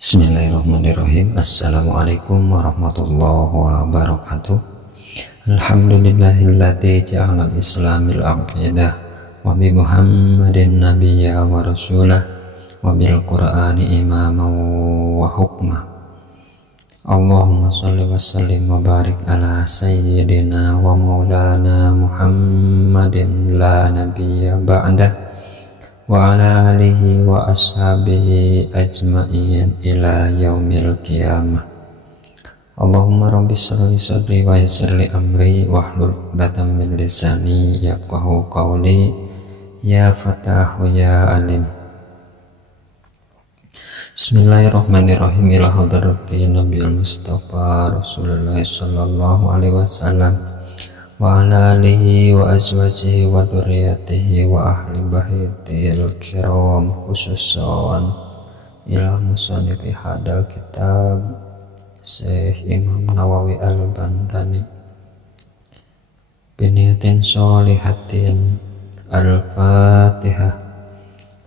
Bismillahirrahmanirrahim. Assalamualaikum warahmatullahi wabarakatuh. Alhamdulillahilladzi ja'ala al-islamil aqidah wa bi Muhammadin nabiyya wa rasulah wa bil qur'ani imaman wa hukmah. Allahumma shalli wa sallim wa barik ala sayyidina wa maulana Muhammadin la nabiyya ba'dah wa ala alihi wa ashabihi ajma'in ila yaumil qiyamah. Allahumma rabbi shrah li sadri wa yassir li amri wahlul 'uqdatam min lisani yafqahu qawli. Ya Fatahu ya Alim. Bismillahirrahmanirrahim. Ila hadratin Nabiyil Mustafa Rasulullah sallallahu alaihi wasallam wa ala alihi wa azwajihi wa dzurriyyatihi wa ahli baitil kiram, khususan ila musannifi hadal kitab Syekh Imam Nawawi Al-Bantani biniyatin sholihatin. Al-Fatihah.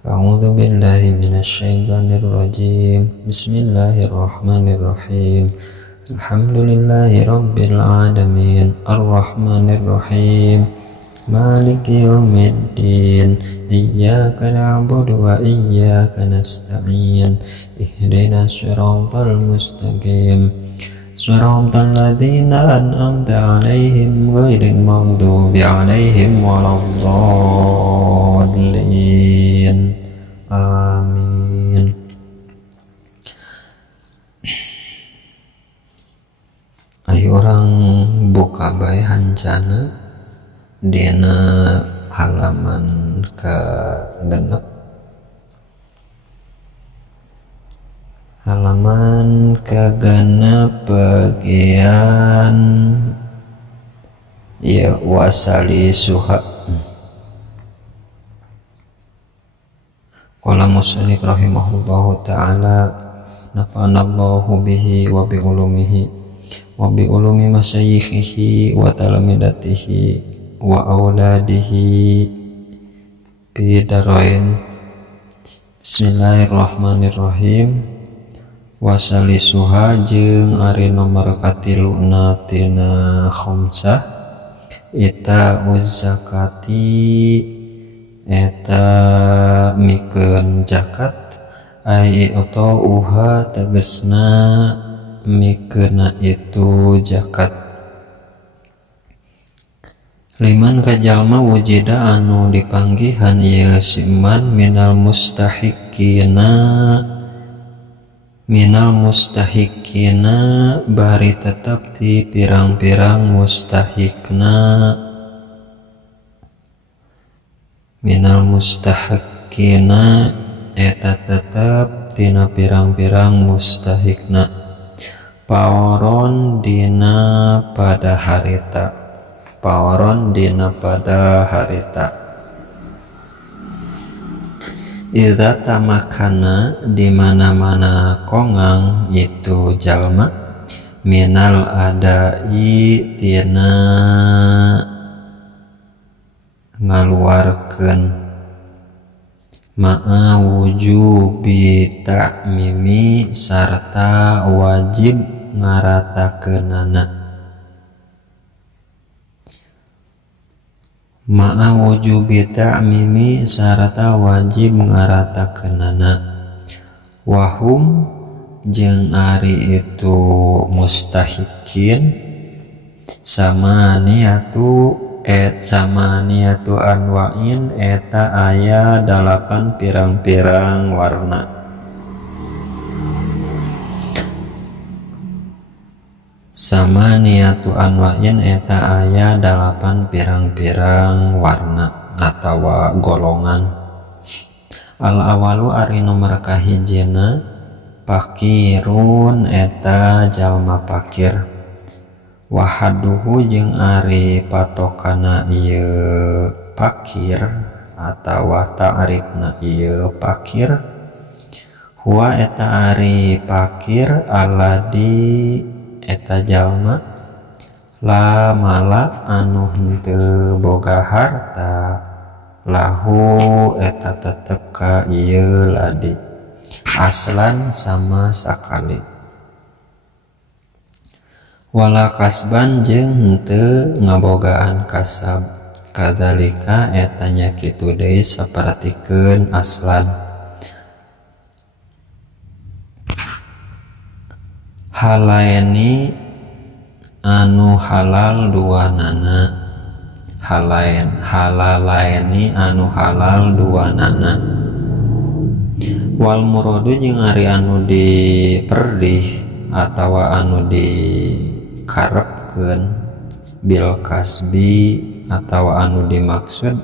A'udzu billahi minasyaitonir rajim. Bismillahirrahmanirrahim. Alhamdulillahi rabbil alamin, arrahmanir rahim, maliki yaumiddin, iyyaka na'budu wa iyyaka nasta'in, ihdinas siratal mustaqim, siratal ladzina an'amta 'alaihim ghairil maghdubi 'alaihim waladdallin. Amin. Ayo orang buka bae hancana dina halaman ke genep, halaman ke genep bagian ya wasali suha. Qala musannif rahimahullahu ta'ala nafanallahu bihi wa bi ulumihi wa bi ulumi masyayikhihi wa talamidatihi wa auladihi bidarain. Bismillahirrahmanirrahim. Wasali suha jeung ari nomor katiluna tina khamsah eta zakati eta mikeun zakat ai atau uha tegesna mikena itu zakat. Liman kajalma wujida anu dipanggihan ieu siman minal mustahikina bari tetap di pirang-pirang mustahikna. Minal mustahikina eta tetap tina pirang-pirang mustahikna. Paoron dina pada harita, paoron dina pada harita. Idza tamakana di mana-mana kongang itu jalma minal adai tina ngaluarkeun ma'a wujubi ta'mimi sarta wajib ngaratakeunana. Ma'a wujubi ta'mimi sarta wajib ngaratakeunana. Wahum jeung ari itu mustahikin samaniatu anwa'in eta aya 8 pirang-pirang warna. Samaniatu anwa'in eta aya 8 pirang-pirang warna atawa golongan. Al awalu ari nomor kahijina pakirun eta jalma pakir. Wahaduhu jeung ari patokana ieu pakir atawa ta'rifna ieu pakir huwa eta ari pakir aladi eta jalma la mala anu henteu boga harta lahu eta tetep ka ieu ladi aslan sama sakali. Wala kasban jeung henteu ngabogaan kasab, kadzalika eta nya kitu deui sapertikeun aslan. Halaeni anu halal duanana, halalaeni anu halal duanana. Wal muradu jeung ari anu diperdih atawa anu dikarepkeun bil kasbi atawa anu dimaksud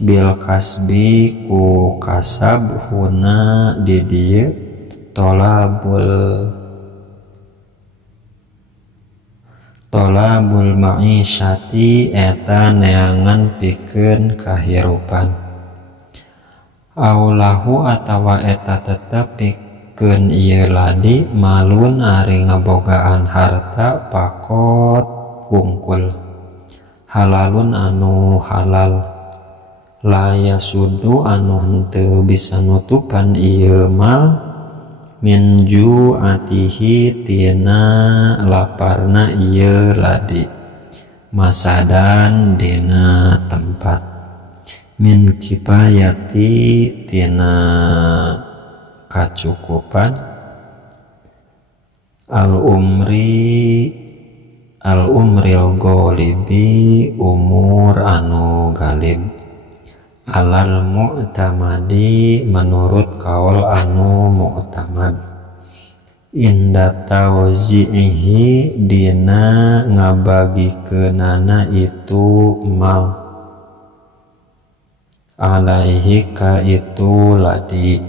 bil kasbi ku kasab huna di dieu tolabul ma'isyati eta neangan pikeun kahirupan. Aulahu atawa eta tetep pikeun ieu ladi malun ari ngabogaan harta pakot wungkul. Halalun anu halal, la yasudu anu henteu bisa nutupan ieu mal min ju'atihi tina laparna ieu ladi, masadan dina tempat, min kifayati tina kacukupan, al umril golibi umur anu galib, alal mu'tamadi menurut kaul anu mu'tamad, inda tawzi'ihi dina ngabagikeunana itu mal, alaihi ka itu ladi,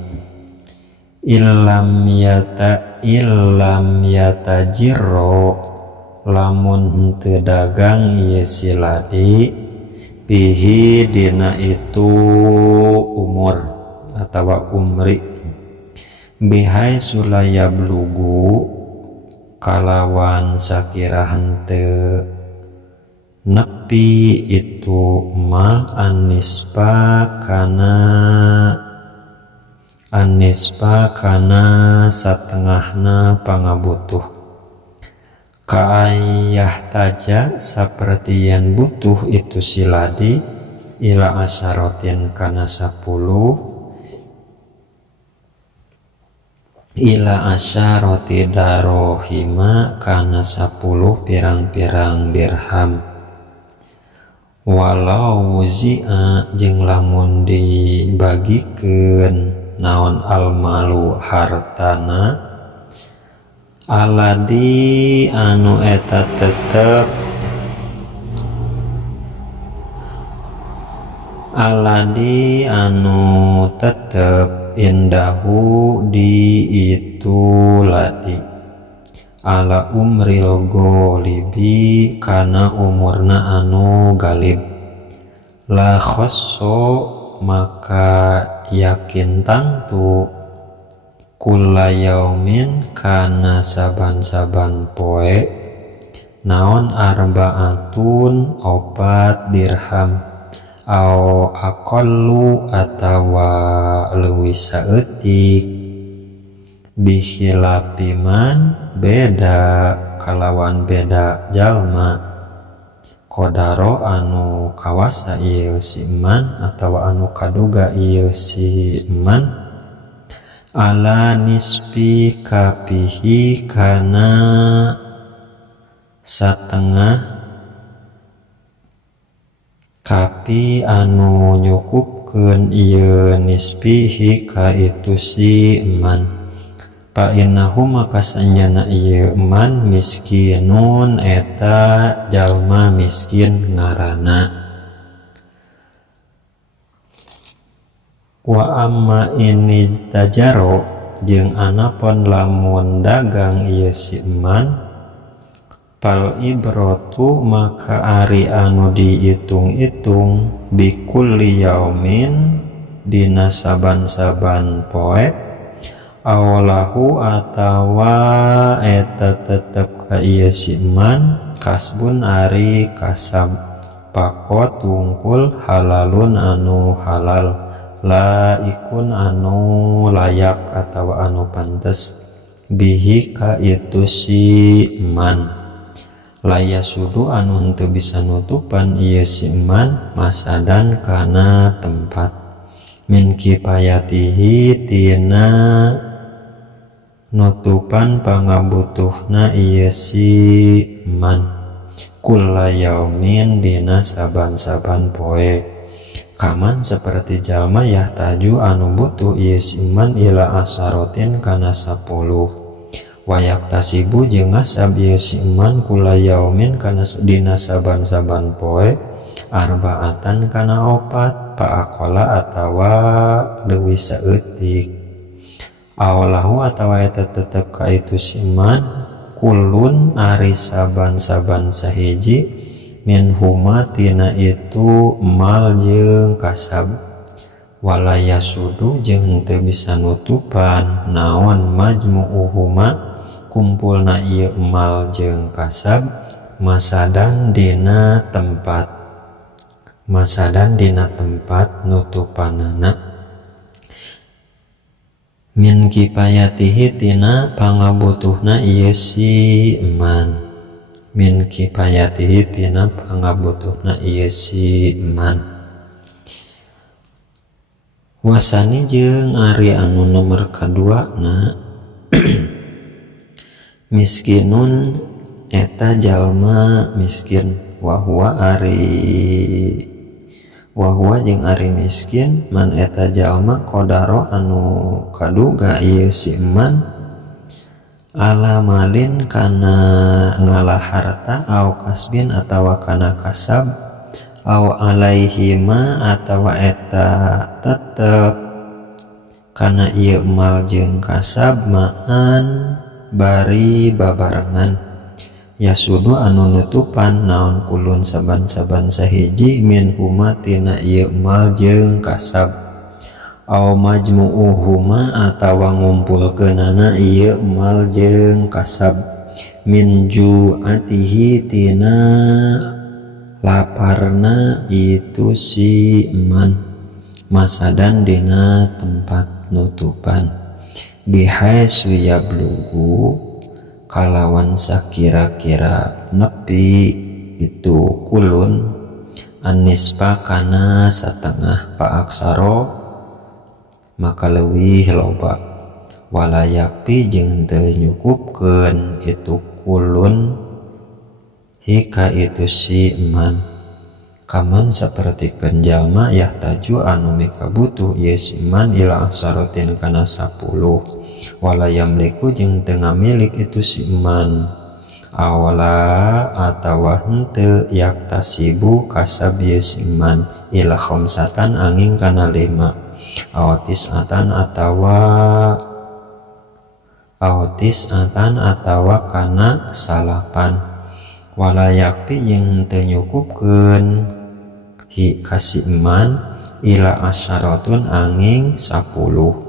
illam yatajirro lamun henteu dagang ieu si ladi bihi dina itu umur atawa umri, bihai sulaya blugu kalawan sakira henteu nepi itu mal anispa kana satengahna pangabutuh, kaayah taja saperti yang butuh itu siladi ila asyarotin kana 10, ila asyaroti darohima kana 10 pirang-pirang dirham. Walau wuzi'a jeung lamun dibagikeun naon almalu hartana, aladi anu eta tetep indahu di itu ladi, ala umril golibi kana umurna anu galib, la khosso maka yakin tangtu kulla yaumin kana saban-saban poe naon arbaatun 4 dirham, au aqallu atawa leuwih saeutik, bihilapiman beda kalawan beda jalma, kodaro anu kawasa ieu si eman atawa anu kaduga ieu si eman, ala nisfi kapihi kana satengah kapi anu nyukupkeun ieu nisfihi ka itu si eman, fa innahu maka sanjana ieu eman miskinun eta jalma miskin ngaranna. Wa amma ini tajaro jeung anapun lamun dagang ieu si eman, fal ibratu maka ari anu diitung-itung bikulli yaumin dina saban-saban poe, awalahu atawa eta tetep ka ieu si eman kasbun ari kasab, pakot wungkul halalun anu halal, laikun anu layak atawa anu pantes bihi ka itu si man laya sudu anu henteu bisa nutupan ieu si man masadan kana tempat min kifayatihi tina nutupan pangabutuhna ieu si man kulla yaumin dina saban-saban poe kaman seperti jalma yahtaju anu butuh ieu si man ila asarotin kana 10 wayak tasibu jeung ngasab ieu si man kulla yaumin kana dina saban-saban poe arbaatan kana 4 paakola atawa leuwih saeutik awalahu atawa eta tetep ka itu si man kulun ari saban-saban sahiji min huma tina itu mal jeung kasab walaya sudu jeung henteu bisa nutupan naon majmu'uhuma kumpulna ieu mal jeung kasab masadan dina tempat nutupanana min kifayatihi tina pangabutuhna ieu si man min kifayatihi tina pangabutuhna ieu si man wasani jeung ari anu nomor kadua na miskinun eta jalma miskin wahwa jeung ari miskin man eta jalma qadaro anu kaduga ieu si man ala malin kana ngalah harta au kasbin atawa kana kasab au alaihima atawa eta tetep kana ieu mal jeung kasab ma'an bari babarengan ya sudu anu nutupan naon kulun saban-saban sahiji min huma tina ieu mal jeung kasab au majmu'uhuma atawa ngumpulkeunana ieu mal jeung kasab min ju'atihi tina laparna itu si man masadan dina tempat nutupan bihaisu yablugu kalawan sakira-kira nepi itu kulun anispa kana satengah paaksaro maka leuwih loba walayakpi jeung teu nyukupkeun itu kulun hika itu si man kaman sapertikeun jalma yahtaju anu mika butuh ieu si man ila asarotin kana 10 wala yamliku jeung teu ngamilik itu si man awala atawa henteu yaktasibu kasab ieu si man ila khamsatan angin kana 5 awatisatan atawa kana 8 wala yakti jeung teu nyukupkeun hi kasih man ila asyaratun angin 10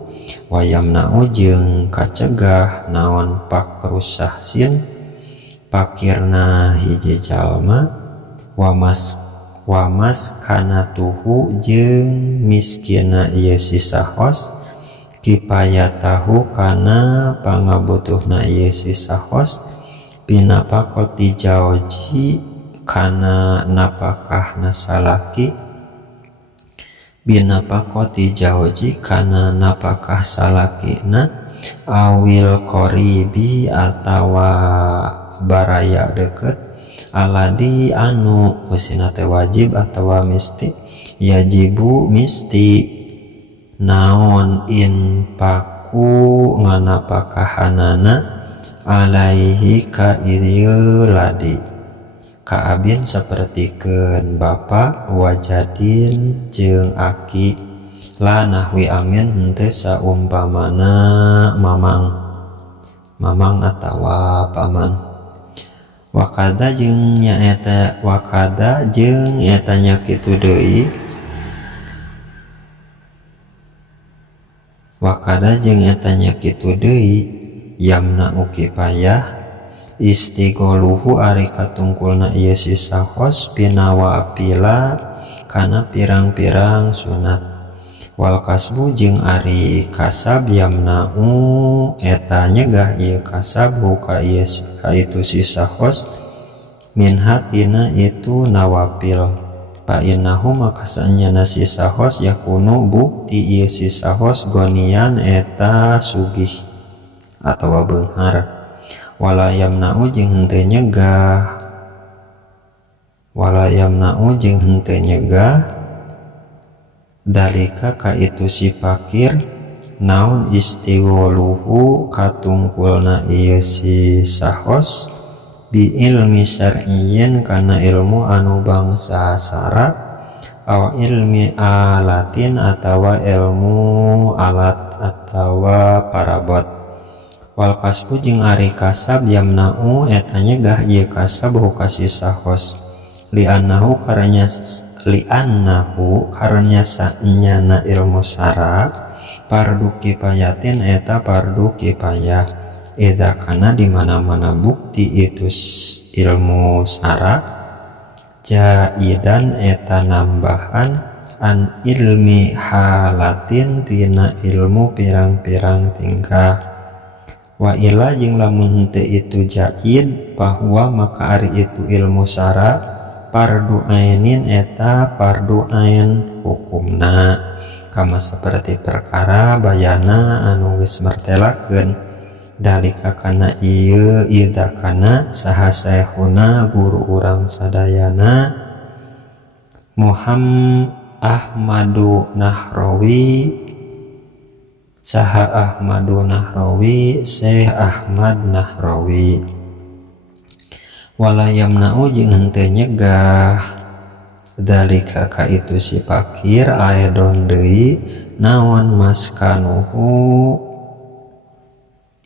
wayamna'u jeung kacegah naon pakrusahsin pakirna hiji jalma wamas kanatuhu jeung miskina ieu si sahos kifayatahu kana pangabutuhna ieu si sahos binapakoti jauji kana napakahna salaki binapakoti jauji kana napakah salakina awil qoribi atawa baraya deket aladi anu usina teh wajib atawa misti yajibu misti naon inpaku nganapakahanana alaihi ka ieu ladi ka abin sapertikeun bapa wajadin jeung aki la nahwi amin henteu saumpamana mamang atawa paman wakada jeung nyaeta wakada jeung eta nya kitu deui wakada jeung eta nya kitu deui yamna ukipayah istigholuhu ari katungkulna ieu si sahos pinawapila kana pirang-pirang sunat Wal kasbu jeung ari kasab yamna'u eta nyegah ieu kasab ka itu si sahos min hatina itu nawapil fa innahu maka saenyana si sahos yakunu bukti ieu si sahos gonian eta sugih atawa beunghar. Wala yamna'u jeung henteu nyegah dalika ka itu si fakir naon istigholuhu katungkulna ieu si sahos bi ilmi syar'iyyin kana ilmu anu bangsa sara aw ilmi alatin atawa ilmu alat atawa parabot. Wal kasbu jeung ari kasab yamna'u eta nyegah ieu kasab hukasi sahos li'annahu karanya saenyana ilmu sara pardu kifayatin eta pardu kifayah idza kana di mana-mana bukti itu ilmu sara jaidan eta nambahan an ilmi halatin tina ilmu pirang-pirang tingkah. Wa ila jeung lamun teu itu jaid bahwa maka ari itu ilmu sara fardu ainin eta fardu ain hukumna kama seperti perkara bayana anu geus martelakeun dalika kana ieu idza kana saha saykhuna guru urang sadayana Ahmadu Nahrawi saha Ahmadu Nahrawi Syekh Ahmad Nahrawi. Wala yamna'u jeung henteu nyegah dalika ka itu si fakir aedon deui naon maskanuhu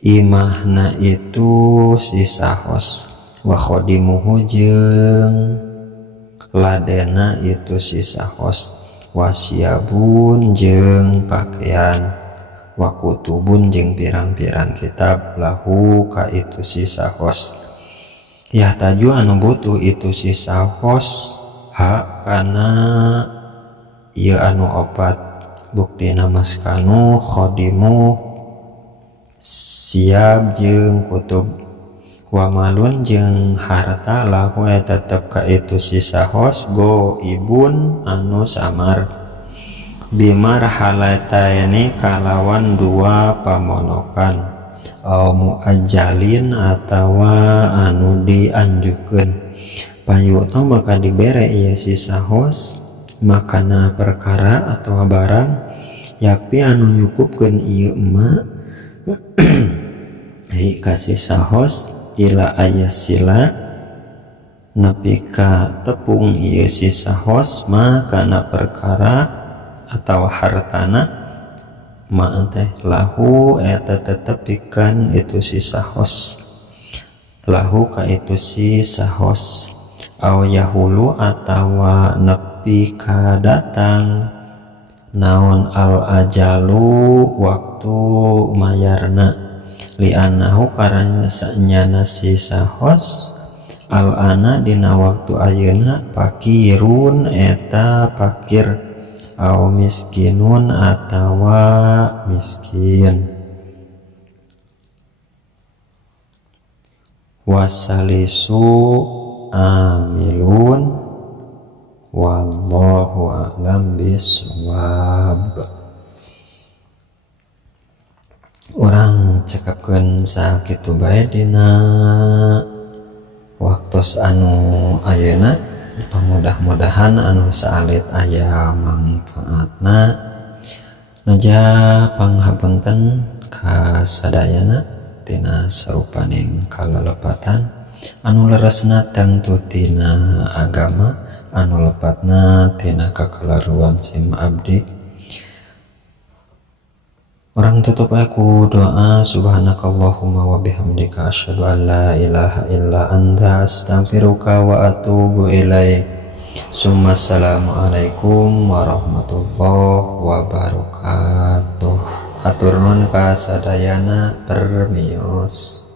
imahna itu si sahos wa khodimuhu jeung ladena itu si sahos wasiabun jeung pakaian wa kutubun jeung pirang-pirang kitab lahu ka itu si sahos ya taju anu butuh itu si sahos hak kana ieu anu opat buktina maskanu khodimu siab jeung kutub wa malun jeung harta lahu tetep ka itu si sahos go ibun anu samar bimar halataini kalawan dua pamonokan au muajjalin atawa anu dianjukeun payuto maka dibere ieu si sahos makana perkara atawa barang yakti anu nyukupkeun ieu emak hi kasih sahos ila ayasila nepi ka tepung ieu si sahos makana perkara atawa hartana ma teh lahu eta tetep pikeun itu si sahos lahu ka itu si sahos aw yahulu atawa nepi ka datang naon al ajalu waktu mayarna li'annahu karena saenyana si sahos al ana dina waktu ayeuna fakirun eta fakir au miskinun atawa miskin wasalisu amilun wallahu a'lam bishawab. Urang cekapkeun sakitu bae dina waktos anu ayeuna mudah-mudahan anu saalit aya manfaatna naja panghapunten ka sadayana tina sarupaning kalalepatan anu leresna tentu tina agama anu lepatna tina kakalaruan sim abdi. Orang tutup aku doa subhanakallahumma wa bihamdika asyhadu an la ilaha illa anta astaghfiruka wa atubu ilaik. Assalamualaikum warahmatullahi wabarakatuh. Hatur nuhun ka sadayana permios.